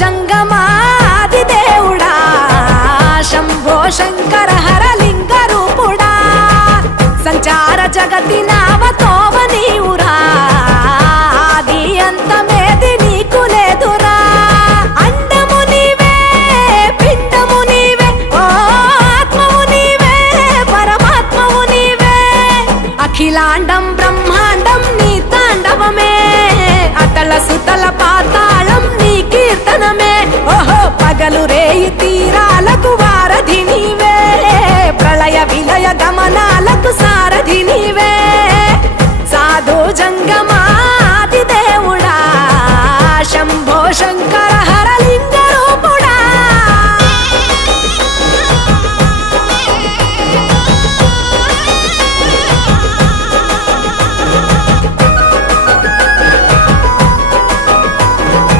జంగమాది దేవుడా శంభో శంకర హరలింగ రూపుడా సంచార జగతి నావతోవ నీవురా ఆది అంతమేది నీకు లేదురా అండము నీవే పిండము నీవే ఓ ఆత్మవు నీవే పరమాత్మవు నీవే అఖిలాండం బ్రహ్మాండం నీ తాండవమే అతల సుతల పాతాళం నీ కీర్తనమే ఓహో పగలు రేయి తీరాలకు వారధి నీవే ప్రళయ విలయ గమనాలకు సారథి నీవే సాధు జంగమాది దేవుడా శంభో శంకర